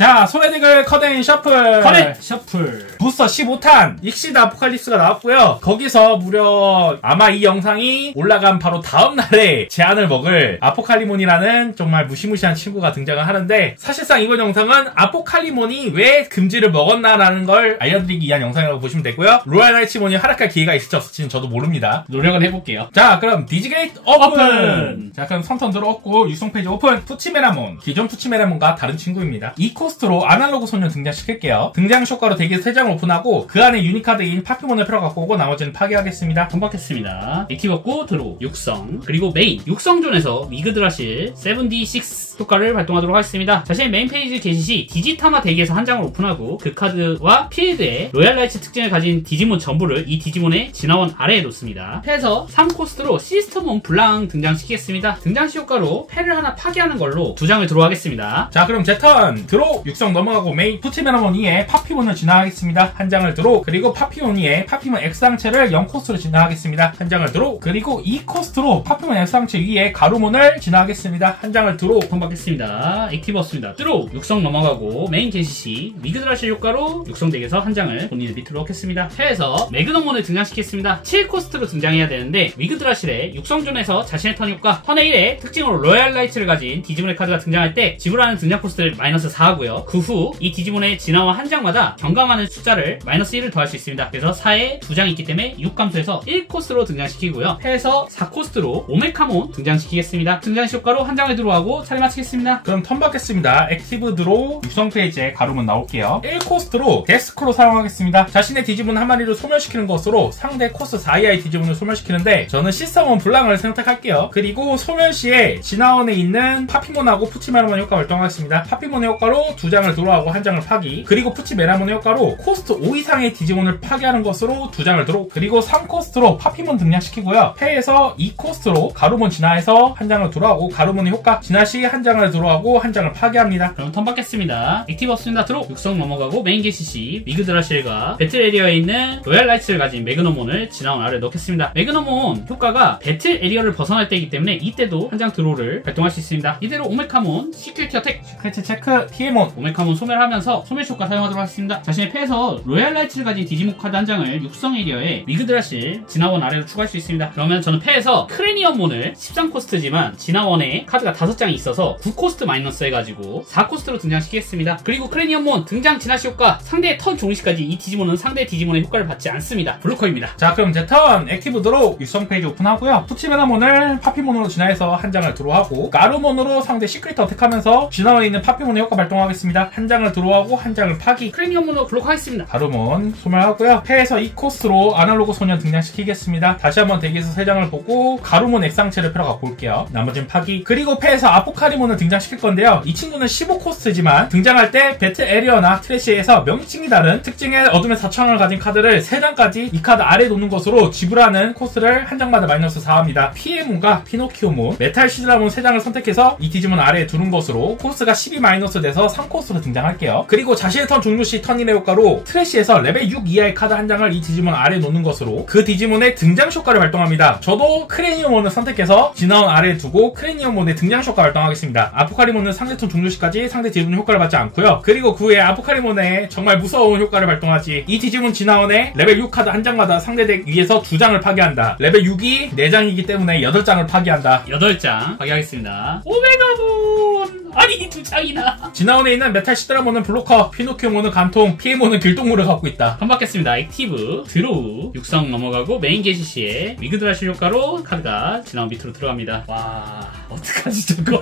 자, 소매딕을 커덴 셔플. 커덴 셔플. 부스터 15탄 익시드 아포칼립스가 나왔고요. 거기서 무려 아마 이 영상이 올라간 바로 다음날에 제안을 먹을 아포칼리몬이라는 정말 무시무시한 친구가 등장을 하는데, 사실상 이번 영상은 아포칼리몬이 왜 금지를 먹었나라는 걸 알려드리기 위한 영상이라고 보시면 되고요. 로얄 라이치몬이 활약할 기회가 있을지 없을지는 저도 모릅니다. 노력은 해볼게요. 자, 그럼 디지게이트 오픈! 자, 그럼 선턴 들어왔고 육성 페이지 오픈. 푸치메라몬. 기존 푸치메라몬과 다른 친구입니다. 이 코스트로 아날로그 소년 등장시킬게요. 등장 효과로 대기 3장을 오픈하고 그 안에 유니카드인 파피몬을 필요 갖고 오고 나머지는 파괴하겠습니다. 통박했습니다. 액티브 없고 드로우, 육성, 그리고 메인, 육성존에서 위그드라실 7D6 효과를 발동하도록 하겠습니다. 자신의 메인 페이지 게시 시 디지타마 대기에서 한 장을 오픈하고 그 카드와 필드에 로얄 라이츠 특징을 가진 디지몬 전부를 이 디지몬의 진화원 아래에 놓습니다. 패에서 3코스트로 시스템온 블랑 등장시키겠습니다. 등장시 효과로 패를 하나 파괴하는 걸로 2장을 들어가겠습니다. 자, 그럼 제 턴 드로우 육성 넘어가고 메인 푸치메라몬 2에 파피몬을 진화하겠습니다. 한 장을 드로우. 그리고 파피몬 2에 파피몬 X항체를 0코스트로 진화하겠습니다. 한 장을 드로우. 그리고 2코스트로 파피몬 X항체 위에 가루몬을 진화하겠습니다. 한 장을 드로우. 통박했습니다. 액티브 없습니다. 드로우 육성 넘어가고 메인 게시 시 위그드라실 효과로 육성 덱에서 한 장을 본인의 밑으로 넣겠습니다. 패에서 매그넘몬을 등장시켰습니다. 7코스트로 등장해야 되는데 위그드라실의 육성존에서 자신의 턴 효과 턴의 1에 특징으로 로얄 라이츠를 가진 디지몬의 카드가 등장할 때 지불하는 등장 코스트를 마이너스 4하고요. 그 후 이 디지몬의 진화와 한 장마다 경감하는 숫자를 마이너스 1을 더할 수 있습니다. 그래서 4에 2장이 있기 때문에 6 감소해서 1코스트로 등장시키고요. 패에서 4코스트로 오메카몬 등장시키겠습니다. 등장시 효과로 한 장을 들어가고 차례 마치겠습니다. 그럼 턴 받겠습니다. 액티브 드로우 육성 페이지에 가루몬 나올게요. 1코스트로 데스크로 사용하겠습니다. 자신의 디지몬 한 마리를 소멸시키는 것으로 상대 코스 4 이하의 디지몬을 소멸시키는데 저는 시스템온 블랑을 선택할게요. 그리고 소멸 시에 진화원에 있는 파피몬하고 푸치메라몬 효과 발동하겠습니다. 파피몬의 효과로 2장을 들어가고 한 장을 파기. 그리고 푸치메라몬의 효과로 코스트 5 이상의 디지몬을 파괴하는 것으로 2장을 들어. 그리고 3코스트로 파피몬 등장시키고요. 패에서 2코스트로 가루몬 진화해서 한 장을 들어가고 가루몬의 효과 진화 시 한 장을 들어가고 한 장을 파괴합니다. 그럼 턴 받겠습니다. 액티브 없습니다. 드로 육성 넘어가고 메인 게시 시 위그드라실과 배틀 에리어에 있는 로얄 라이츠를 가진 매그넘몬을 진화원 아래에 넣겠습니다. 매그넘몬 효과가 배틀 에리어를 벗어날 때이기 때문에 이때도 한 장 드로우를 발동할 수 있습니다. 이대로 오메카몬 시큐리티 어택 시크릿 체크 피해몬 오메카몬 소멸하면서 소멸 효과 사용하도록 하겠습니다. 자신의 패에서 로얄 라이츠를 가진 디지몬 카드 한 장을 육성 에리어에 위그드라실 진화원 아래로 추가할 수 있습니다. 그러면 저는 패에서 크레니엄몬을 13코스트지만 진화원에 카드가 5장이 있어서 9코스트 마이너스 해가지고 4코스트로 등장시키겠습니다. 그리고 크레니엄몬 등장 진화시 효과 상대의 턴 종료시까지 이 디지몬은 상대 디지몬의 효과를 받지 않습니다. 블루커입니다. 자, 그럼 제 턴 액티브 드로우 육성 페이지 오픈하고요. 푸치메라몬을 파피몬으로 진화해서 한 장을 들어하고 가루몬으로 상대 시크릿 어택하면서 진화원에 있는 파피몬의 효과 발동하겠습니다. 한 장을 들어하고 한 장을 파기. 크레니엄몬으로 블록하겠습니다. 가루몬 소멸하고요. 패에서 2코스로 아날로그 소년 등장시키겠습니다. 다시 한번 대기에서 3장을 보고 가루몬 X항체를 필요 갖고 올게요. 나머지는 파기. 그리고 패에서 아포카리몬을 등장시킬 건데요. 이 친구는 15코스트지만 등장할 때 배틀 에리어나 트래시에서 명칭이 다른 특징의 어둠의 사창을 가진 카드를 3장까지 이 카드 아래에 놓는 것으로 지불하는 코스를 한 장마다 마이너스 4합니다. 피에몬과 피노키오몬, 메탈 시드라몬 3장을 선택해서 이 디지몬 아래에 두는 것으로 코스가 12 마이너스 돼서 3코스로 등장할게요. 그리고 자신의 턴 종료 시 턴 1의 효과로 트래시에서 레벨 6 이하의 카드 한 장을 이 디지몬 아래에 놓는 것으로 그 디지몬의 등장 효과를 발동합니다. 저도 크레니엄몬을 선택해서 진화원 아래에 두고 크레니엄몬의 등장 효과 발동하겠습니다. 아포카리몬은 상대 턴 종료 시까지 상대 디지몬 효과를 받지 않고요. 그리고 그 후에 아포카리몬의 정말 무서운 효과를 발동하지. 이 디지몬 진화원에 레벨 6 카드 한 장마다 상대 덱 위에서 2장을 파괴한다. 레벨 6이 4장이기 때문에 8장을 파괴한다. 8장 파괴하겠습니다. 오메가몬! 아니 2장이나! 진화원에 있는 메탈 시드라몬은 블로커, 피노키오몬은 간통, 피에몬은 길동물을 갖고 있다. 한 받겠습니다. 액티브, 드로우, 육성 넘어가고 메인 게시 시에 위그드라실 효과로 카드가 진화원 밑으로 들어갑니다. 와... 어떡하지 저거?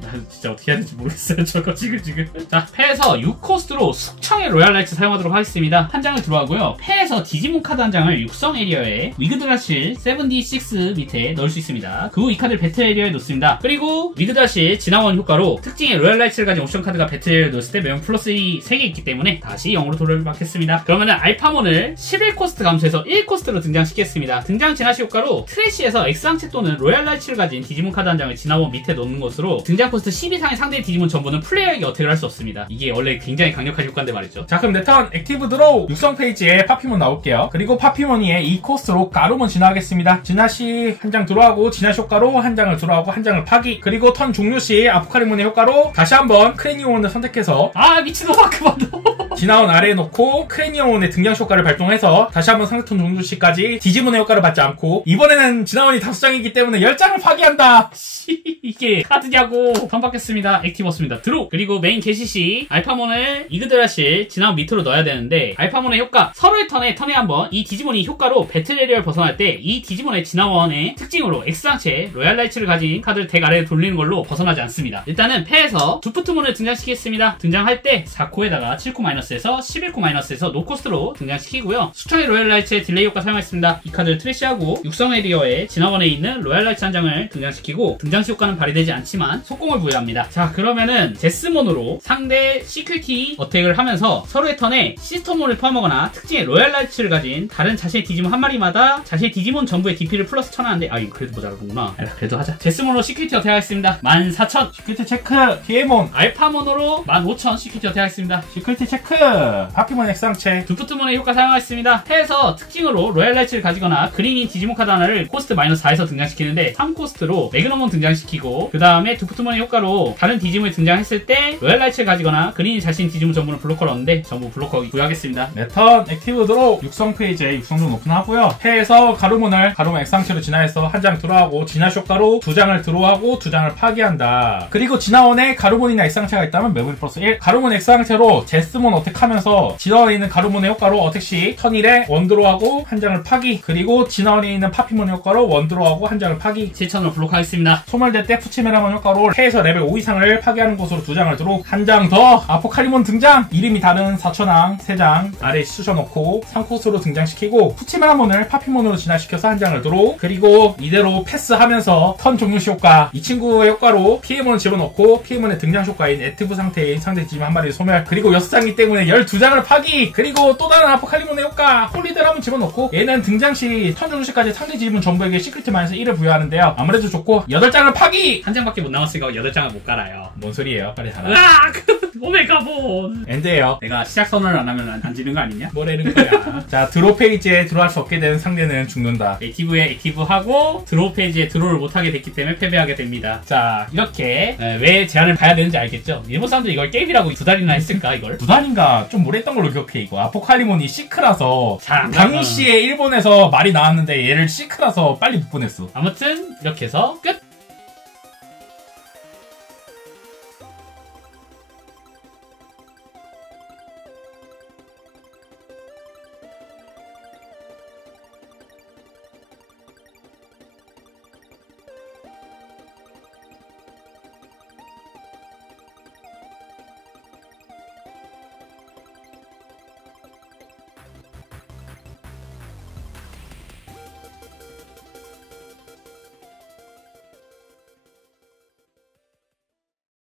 난 진짜 어떻게 해야 될지 모르겠어요 저거 지금. 자, 패에서 6코스트로 숙청의 로얄 라이츠 사용하도록 하겠습니다. 한 장을 들어가고요. 패에서 디지몬 카드 한 장을 육성 에리어에 위그드라실 7D6 밑에 넣을 수 있습니다. 그 후 이 카드를 배틀 에리어에 놓습니다. 그리고 위그드라실 진화원 효과로 특징의 로얄 라이츠를 가진 옵션 카드가 배틀 에리어에 놓았을 때 매운 플러스 3개 있기 때문에 다시 0으로 돌려받겠습니다. 그러면은 알파몬을 11코스트 감소해서 1코스트로 등장시키겠습니다. 등장 진화시 효과로 트래시에서 X항체 또는 로얄 라이츠를 가진 디지몬 카드 한 장을 진화원 밑에 놓는 것으로 등장 코스트 10 이상의 상대의 디지몬 전부는 플레이어에게 어택을 할 수 없습니다. 이게 원래 굉장히 강력한 효과인데 말이죠. 자, 그럼 내 턴 액티브 드로우 육성 페이지에 파피몬 나올게요. 그리고 파피몬이에 2코스로 가루몬 진화하겠습니다. 진화시 한 장 들어가고 진화 효과로 한 장을 들어가고 한 장을 파기. 그리고 턴 종료 종료시 아포칼리몬의 효과로 다시 한번 크레니온을 선택해서 아 미친놈아 그만둬. 지나온 아래에 놓고 크레니온의 등장 효과를 발동해서 다시 한번 상대턴 종료시까지 디지몬의 효과를 받지 않고 이번에는 지나온이 5장이기 때문에 10장을 파괴한다. 이게 카드냐고. 선박했습니다. 액티버스입니다. 드로. 그리고 메인 게시시 알파몬을 이그드라실 지나온 밑으로 넣어야 되는데 알파몬의 효과 서로의 턴에 한번 이 디지몬이 효과로 배틀 에리어를 벗어날 때 이 디지몬의 지나원의 특징으로 X상체 로얄라이츠를 가진 카드를 덱 아래에 돌리는 걸로 벗어나지 않습니다. 일단은 패에서 두프트몬을 등장시키겠습니다. 등장할 때 4코에다가 7코 마이너스에서 11코 마이너스에서 노코스트로 등장시키고요. 수청의 로얄라이츠의 딜레이 효과 사용했습니다. 이 카드를 트래시하고 육성 에리어에 지나원에 있는 로얄라이츠 한 장을 등장시키고 등장시 효과는 발휘되지 않지만 속공을 부여합니다. 자 그러면은 제스몬으로 상대 시큐리티 어택을 하면서 서로의 턴에 시스터몬을 포함하거나 특징의 로얄라이츠를 가진 다른 자신의 디지몬 한 마리마다 자신의 디지몬 전부의 DP를 플러스 쳐나는데 아 이거 그래도 모자라는구나. 그래도 하자. 제스몬으로 시큐리티 어택하겠습니다. 14,000 시큐리티 체크. 피에몬 알파몬으로 15,000 시큐리티 어택하겠습니다. 시큐리티 체크. 파피몬 X상체 두프트몬의 효과 사용하겠습니다. 패에서 특징으로 로얄라이츠를 가지거나 그린인 디지몬 카드 하나를 코스트 -4에서 등장시키는데 3코스트로 매그넘몬 등장시키고 그 다음에 두프트몬의 효과로 다른 디지몬이 등장했을 때 로얄라이츠를 가지거나 그린인 자신 디지몬 전부는 블로커를 얻는데 전부 블로커 부여하겠습니다. 네, 턴 액티브 드로 육성 페이지에 육성존 오픈하고요. 패에서 가루몬 X상체로 진화해서 한 장 드로우하고 진화 효과로 2장을 드로우하고 2장을 파괴한다. 그리고 진화원에 가루몬이나 X상체가 있다면 매분 플러스 1. 가루몬 X상체로 제스몬 어택하면서 진화원에 있는 가루몬의 효과로 어택시 턴 1에 원드로우하고 한 장을 파기. 그리고 진화원에 있는 파피몬의 효과로 원드로우하고 한 장을 파기. 7,000으로 블록하겠습니다. 소멸될 때 푸치메라몬 효과로 패에서 레벨 5 이상을 파괴하는 곳으로 2장을 드로 한 장 더 아포칼리몬 등장. 이름이 다른 4천왕 3장 아래 쑤셔놓고 3코스로 등장시키고 푸치메라몬을 파피몬으로 진화시켜서 한 장을 드로. 그리고 이대로 패스하면서 턴 종료시 효과 이 친구의 효과로 피에몬을 집어넣고 피에몬의 등장 효과인 액티브 상태인 상대 디지몬 한 마리 소멸. 그리고 6장이기 때문에 12장을 파기. 그리고 또 다른 아포칼리몬의 효과 홀리드를 한번 집어넣고 얘는 등장시 턴 종료시까지 상대 디지몬 전부에게 시크릿 마이너스 1을 부여하는데요. 아무래도 좋고 8장을 파기. 한 장밖에 못 남았으니까 8장을 못 갈아요. 뭔 소리예요? 빨리 달아. 으악! 오메가본 엔드예요. 내가 시작 선언을 안 하면 안 지는 거 아니냐? 뭐라는 거야. 자, 드로 페이지에 들어갈 수 없게 되는 상대는 죽는다. 액티브에 액티브하고 드로우 페이지에 드로우를 못하게 됐기 때문에 패배하게 됩니다. 자 이렇게 왜 제한을 봐야 되는지 알겠죠? 일본 사람들이 이걸 게임이라고 2달이나 했을까 이걸? 2달인가 좀 오래 했던 걸로 기억해. 이거 아포칼리몬이 시크라서 자, 당시에 일본에서 말이 나왔는데 얘를 시크라서 빨리 못 보냈어. 아무튼 이렇게 해서 끝!